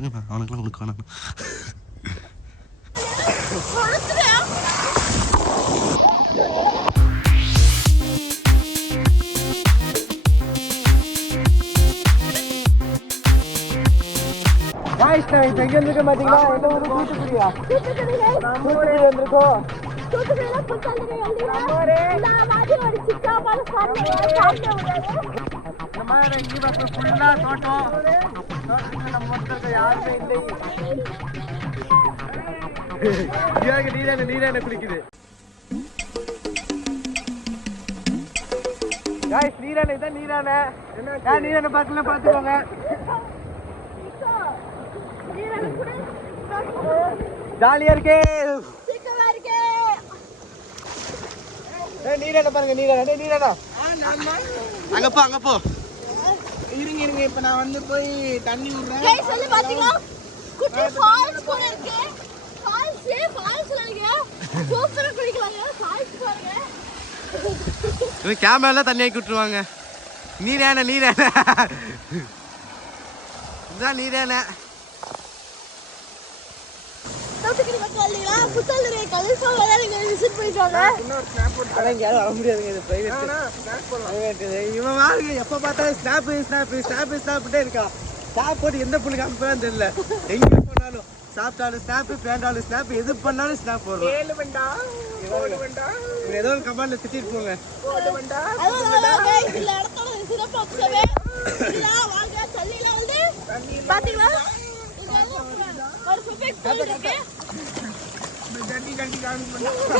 பாருங்க அவனுக்குலாம் உங்களுக்கு காணும். இப்போ எங்கே இருந்துக்க மாட்டீங்களா? என்ன ஊர்? தூத்துக்குடியா? தூத்துக்குடி வந்திருக்கோம். இந்த மாதிரி இங்கே பக்கம் ஃபுல்லாக தோட்டம். தோட்டத்தில் நம்ம ஒருத்தருக்கு யாருமே இல்லை. நீரான குளிக்குது. நீரான இதான் நீரான. நீரான பார்க்கலாம், பார்த்துக்கோங்க. ஜாலியா இருக்கே. நீரான பாருங்க. நீரானா அங்கப்போ இருங்க. இப்ப நான் வந்து போய் தண்ணி விடுறேன். கேமரா தண்ணி ஆக்கி விட்டுருவாங்க. நீரான இதுதான் நீரான. எப்ப பார்த்தாலும் ஸ்னாப் இருக்கா. ஸ்னாப் போட்டு எந்த புள்ளி காமிப்பான்னு தெரியல. எங்க போனாலும் சாப்பிட்டாலும் ஸ்னாப், பேண்டாலும் ஸ்னாப், எது பண்ணாலும் ஸ்னாப் போடுறோம். ஏதோ ஒரு கமாண்ட்ல திட்டிட்டு போங்க.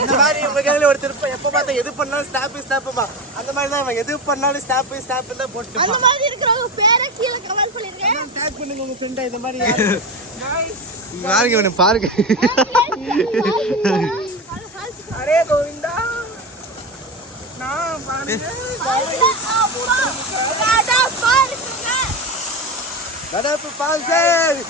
அந்த மாதிரி உங்க கையில ஒரு திருப்பம் எப்ப பார்த்தா எது பண்ணாலும் ஸ்னாப்புமா. அந்த மாதிரி தான் எது பண்ணாலும் ஸ்னாப் தான் போட்டு. அந்த மாதிரி இருக்கிறவங்க பேரை கீழே கமெண்ட் பண்ணிருங்க. டேக் பண்ணுங்க உங்க ஃப்ரெண்ட. இந்த மாதிரி பாருங்க இவனை பாருங்க. அரே கோவிந்தா நான் பாருங்க. நடப்பு பால்சேல்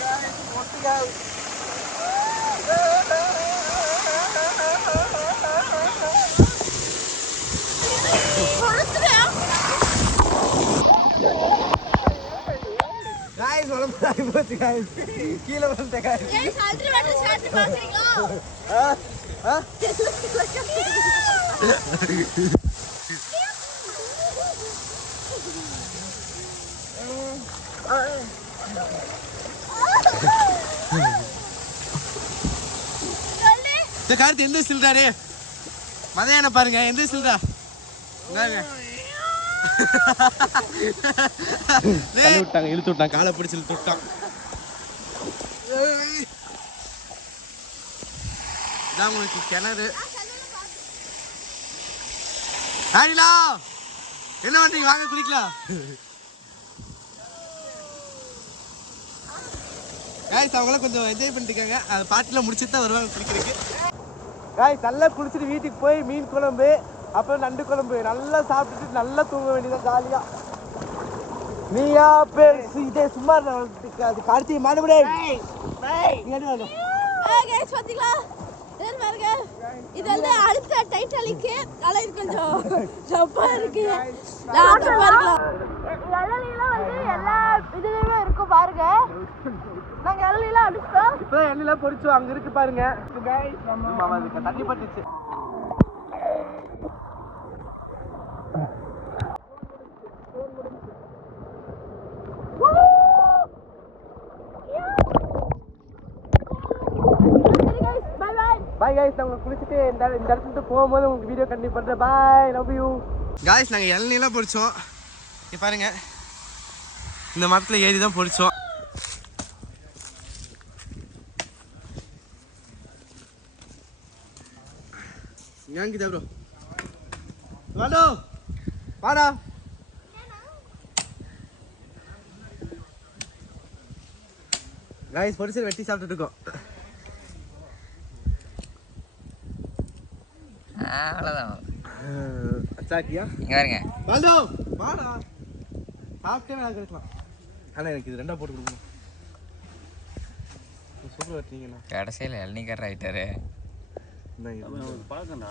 கீழே வந்து கார்த்தி எந்த சில்டாரு மதையான பாருங்க. எந்த சில்டா இழுத்து விட்டான். காலை பிடிச்சி இழுத்து விட்டான். இதான் உங்களுக்கு கிணறு. என்ன பண்றீங்க? வாங்க குளிக்கலாம். அவங்களாம் கொஞ்சம் என்ஜாய் பண்ணிருக்காங்க. அந்த பாட்டில முடிச்சுட்டு தான் வருவாங்க குளிக்கிறதுக்கு. நல்லா குளிச்சுட்டு வீட்டுக்கு போய் மீன் குழம்பு, அப்புறம் நண்டு குழம்பு நல்லா சாப்பிட்டுட்டு நல்லா தூங்க வேண்டியதான் ஜாலியா. நீயா பேசு இதே சும்மா கார்த்தி மாடுபடே. இதெல்லாம் அடுத்த டைட்டாலிக்கு நல்லா கொஞ்சம் டப்பா இருக்கு. எல்லா இதுலயுமே இருக்கும் பாருங்க. நாங்க எல்லாம் அடிச்சோம். இப்போ எல்லாம் பொரிச்சோம். அங்க இருக்கு பாருங்க. தண்ணி பட்டுச்சு. பாய் गाइस. நாங்க குளிச்சிட்டு இந்த இடத்துக்கு போகும்போது உங்களுக்கு வீடியோ கண்டினியூ பண்றேன். பாய், லவ் யூ गाइस. நாங்க இளநீலாம் பொரிச்சோம். இங்க பாருங்க, இந்த மரத்துல ஏறி தான் பொரிச்சோம். ஞாங்கிதா ப்ரோ வாடா. गाइस பொரிச்சு வெட்டி சாப்பிட்டுட்டு இருக்கோம். அவ்வளோதான். அச்சாக்கியா இங்கே பாருங்க. வாடா சாப்பிட்டே வேலை கிடைக்கலாம். ஆனால் எனக்கு இது ரெண்டா போட்டு கொடுக்கணும். சூப்பர் வெட்டினீங்கண்ணா. கடைசியில் இளநீக்காரர் ஆகிட்டாரு. பார்க்கண்டா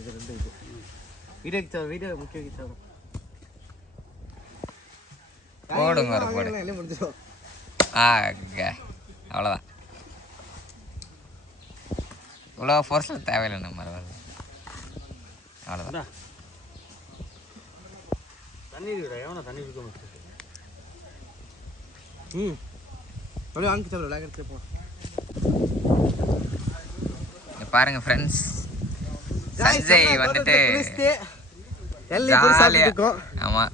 இது ரெண்டு இது வீடியோ முக்கிய போடுங்க. முடிஞ்சிடும். அவ்வளோதான். இவ்வளோ ஃபோர்ஸில் தேவையில்லை நம்ம அவ்வளோதான். தண்ணி இருக்குடா, எவனா தண்ணி இருக்க மாட்டேன். அப்படியே வாங்கி சாப்பிட விளையாட்டு போ. பாருங்க ஃப்ரெண்ட்ஸ், சஞ்சய் வந்துட்டு ஆமாம்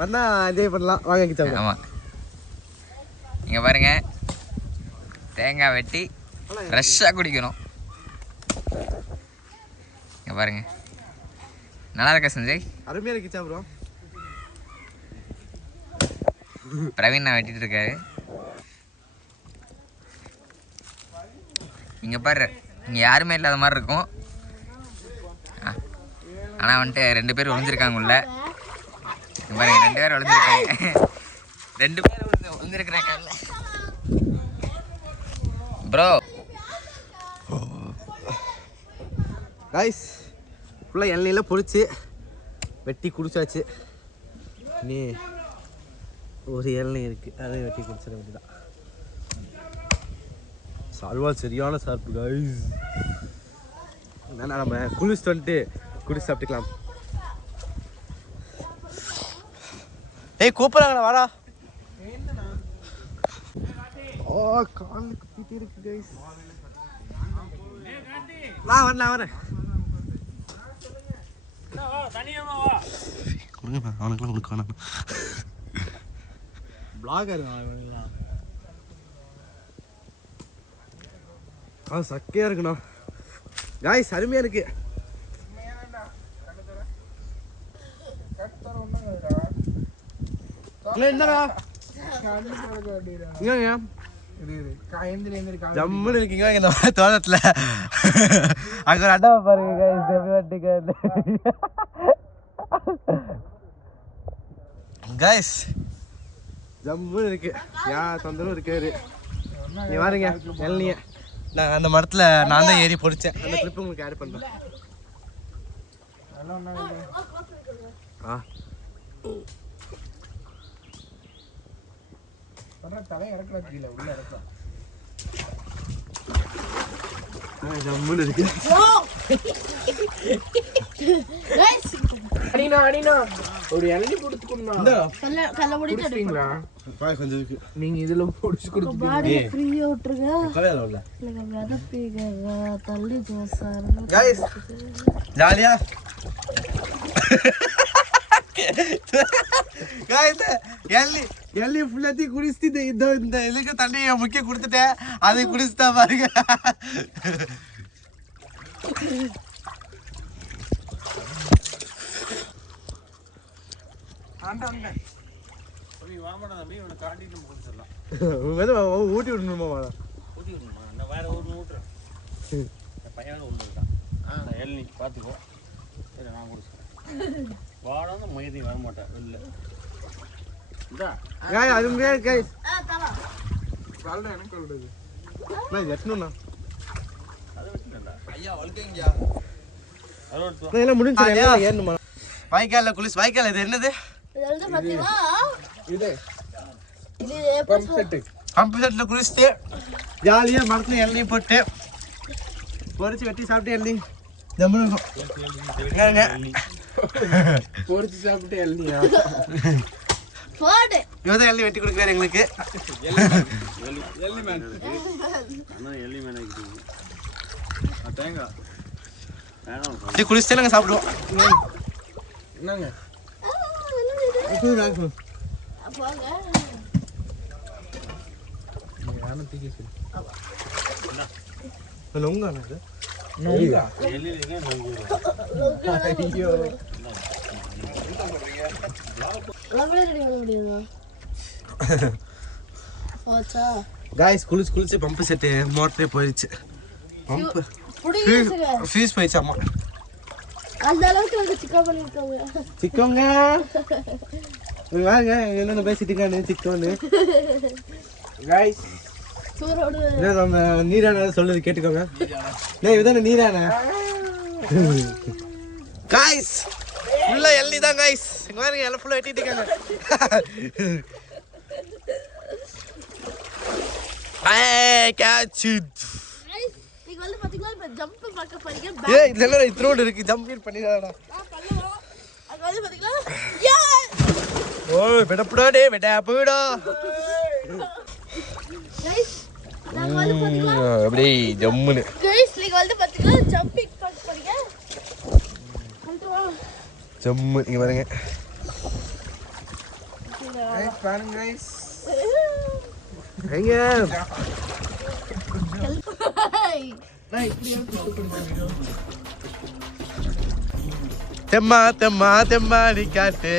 வந்தா என்ஜாய் பண்ணலாம். வாங்கி சாப்பிட. ஆமாம், இங்கே பாருங்க, தேங்காய் வெட்டி ஃப்ரெஷ்ஷாக குடிக்கணும். இங்கே பாருங்க, நல்லா இருக்கா சஞ்சய்? அருமையாக இருக்கு சாப்பிடுவோம். பிரவீன் நான் வெட்டிட்டு இருக்காரு. இங்கே பாரு, இங்கே யாருமே இல்லாத மாதிரி இருக்கும். ஆனால் வந்துட்டு 2 பேர் ஒளிஞ்சிருக்காங்க உள்ள. இங்கே பாருங்க, 2 பேர் ஒளிஞ்சிருக்காங்க. 2 பேர் ஒளிஞ்சிருக்கிறாங்க ப்ரோ. கைஸ் ஃபுல்லாக எண்ணெயில் பொரிச்சு வெட்டி குடிச்சாச்சு. நீ ஒரு இளநீர் இருக்குது, அதை வெட்டி குடிச்சிட வேண்டியதான். சால்வா சரியான சாப்பிட்டு கைஸ். என்னன்னா நம்ம குளிச்சுட்டு வந்துட்டு குடிச்சு சாப்பிட்டுக்கலாம். ஏய் கூப்பிட்றாங்கண்ணா, வாடா. ஓ காலில் குத்திட்டு இருக்கு கைஸ். நான் வரேன். அவனுக்குலாம் கொடுக்க வேணாம். பிளாகர் சக்கையா இருக்குண்ணா. காய்ஸ் அருமையா இருக்கு. என்னடா ஜம்முன்னு இருக்கீங்க இந்த தோட்டத்துல. அங்க ஒரு அண்டா பாருங்க கைஸ், ஜம்முன்னு இருக்கு. யார் தொந்தரவும் இருக்காரு. நீ பாருங்க இளநிய நான் அந்த மரத்துல நான் தான் ஏறி பொறிச்சேன். அந்த கிளிப் உங்களுக்கு ஆட் பண்ணேன். ஜம்முன்னு இருக்கு. ஒரு இளநீ கொடுத்து நீங்க இதுல பொடிச்சு கொடுத்து ஃப்ரீயா விட்டுருங்க. தள்ளி ஜாலியா எள்ளி ஃபுல்லாத்தையும் குடிச்சுட்டு இந்த இதுக்கு தண்ணியை முக்கிய கொடுத்துட்டேன். அதை குடிச்சுட்டா பாருங்க. ஊட்டி விடணுமா? வேற ஒரு ஊட்டுறேன் பையன் ஊட்டுருக்கான். எள்ளி பார்த்துக்கோ. சரி நான் குடிச்சுக்கிறேன். வாடாம மொய்தி வர மாட்டேன் இல்லை. அது முடியாது கைஸ். எனக்கு சொல்றது எட்டணும்ண்ணா ஐயா வளர்க்கீங்க. முடிஞ்சு ஏறணுமா? வாய்க்கால குளிச்சு வாய்க்கால். இது என்னது? பம்பு செட்ல குளிச்சுட்டு ஜாலியா மரத்துல இளநீ போட்டு பொறிச்சு வெட்டி சாப்பிட்டு இளநீ ஜம்முன்னு இருக்கும். பொறிச்சு சாப்பிட்டு இளநியா? இவதான் இளநீ வெட்டி கொடுக்குறாரு எங்களுக்கு. குளிச்சுட்டு நாங்கள் சாப்பிடுவோம். என்னங்க காய்ஸ் குளிச்சு பம்பு செட்டு மோட்டரே போயிடுச்சு. பம்பு ஃபீஸ் போயிடுச்சு. அம்மா அந்த அளவுக்கு சிக்கோங்க வாங்க என்னென்ன பேசிட்டு சிக்கோன்னு. காய்ஸ் நம்ம நீரான சொல்லுது கேட்டுக்கோங்க. இதான நீரான காய்ஸ் ஃபுல்லா எள்ளி தான் காய்ஸ். இங்க பாருங்க எல்லாம் ஃபுல்லா வெட்டிட்டு இருக்காங்க. கேட்ச் நீங்க வந்து பாத்தீங்களா இப்ப ஜம்ப் பார்க்க போறீங்க. ஏய் இதெல்லாம் இத்ரோடு இருக்கு ஜம்ப் பண்ணிடாடா. பண்ணலாம். அங்க வந்து பாத்தீங்களா ஓ வெடப்புடா டே வெடப்புடா. கைஸ் நாங்க வந்து பாத்தீங்களா அப்படியே ஜம்முன்னு. கைஸ் நீங்க வந்து பாத்தீங்களா ஜம்பிங் பார்க்க போறீங்க. ஜம்மு இங்க பாருங்க. கைஸ் பாருங்க கைஸ். எங்க தெம்மா தெம்மா தெம்மா நீ காட்டு.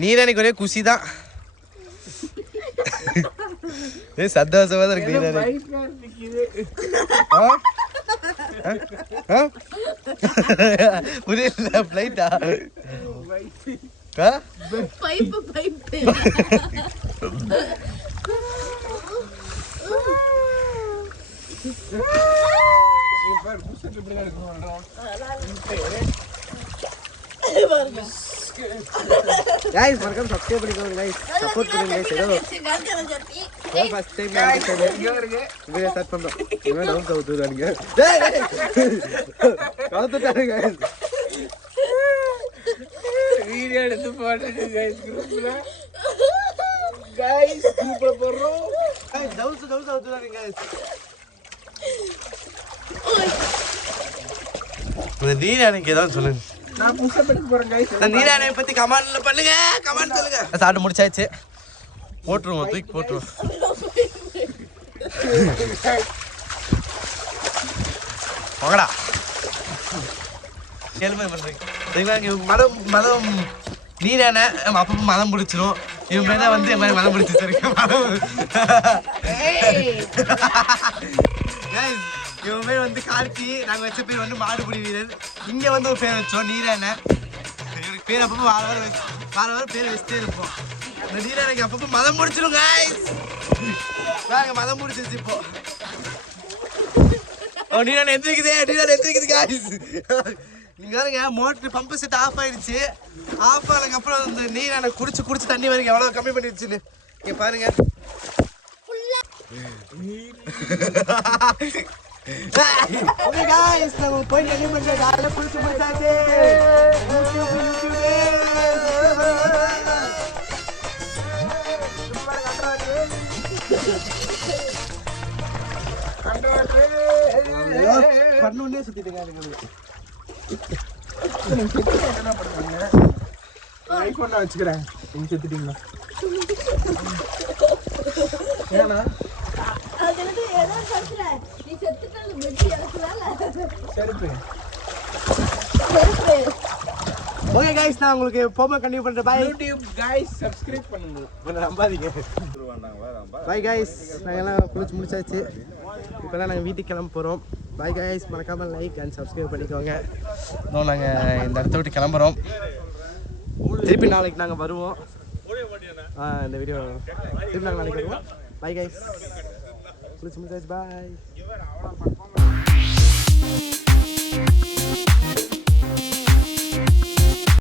நீ தான் எனக்கு ஒரே குஷி தான். சந்தோஷமா தான் இருக்கு. புரியல பிளைட்டா பைப்பு गाइस மறக்காம சப்ஸ்கிரைப் பண்ணிக்கோங்க गाइस சப்போர்ட் பண்ணுங்க गाइस ஏதோ ஃபர்ஸ்ட் டைம் வீடியோ ஸ்டார்ட் பண்றோம் இவன் டவுன் கவுத்துறானுங்க டேய் கவுத்துட்டாங்க गाइस வீடியோ எடுத்து போடுங்க गाइस குரூப்ல गाइस குரூப்ல போறோம் गाइस டவுன் கவுத்துறானுங்க गाइस இந்த நீரானைக்கு ஏதாவது சொல்லுங்க. நான் புஷ் அப் எடுக்க போறேன் गाइस. இந்த நீரானை பத்தி கமெண்ட்ல பண்ணுங்க. கமெண்ட் சொல்லுங்க. சாப்பிட்டு முடிச்சாச்சு. போட்றோம் தூக்கி போட்றோம். போங்கடா. கேளுமே பண்றீங்க. இவங்க மதம் நீரானை அப்பப்போ மதம் பிடிச்சிரும். இவங்க தான் வந்து இந்த மாதிரி மதம் பிடிச்சி இருக்கு மதம். गाइस இவன் பேர் வந்து கார்த்தி. நாங்கள் வச்ச பேர் வந்து மாடுபிடி வீரர். இங்கே வந்து ஒரு பேர் வச்சோம் நீரானை. இவருக்கு பேர் அப்பப்போ வார வாரம் பேர் வச்சுட்டே இருப்போம். இந்த நீரானைக்கு அப்பப்போ மதம் முடிச்சிடும் गाइस. நாங்கள் மதம் முடிச்சிருச்சு இப்போ. ஓ நீரானை எந்திரிக்குது गाइस. நீங்க பாருங்க மோட்டர் பம்பு செட் ஆஃப் ஆயிடுச்சு. ஆஃப் ஆனதுக்கப்புறம் இந்த நீரானை குடிச்சு தண்ணி வரைக்கும் எவ்வளோ கம்மி பண்ணிடுச்சுன்னு இங்கே பாருங்க. ஓகே गाइस நம்ம போய் ரெடி பண்ணி காலையில குளிச்சு முடிச்சாச்சு. பண்ணே சுத்திட்டேங்க எனக்கு. ஐபோன் நான் வச்சுக்கிறேன். நீங்க சுத்திட்டீங்களா? ஏனா அதுல ஏதோ சொல்ற நீ செத்துட்டல மெட்டி எடுக்கலாம்ல செருப்பு. ஓகே गाइस நான் உங்களுக்கு போமா கண்டினியூ பண்றேன். பை YouTube गाइस சப்ஸ்கிரைப் பண்ணுங்க. என்ன நம்பாதீங்க. பை गाइस நாங்க எல்லாம் குளிச்சு முடிச்சாச்சு. இப்போலாம் நாங்கள் வீட்டுக்கு கிளம்ப போகிறோம். பை गाइस மறக்காமல் லைக் அண்ட் சப்ஸ்கிரைப் பண்ணிக்கோங்க. இன்னும் நாங்கள் இந்த இடத்த விட்டு கிளம்புறோம். திருப்பி நாளைக்கு நாங்கள் வருவோம். இந்த வீடியோ திருப்பி நாங்கள் நாளைக்கு வருவோம். பை गाइस குளிச்சு முடிச்சாச்சு. பாய்.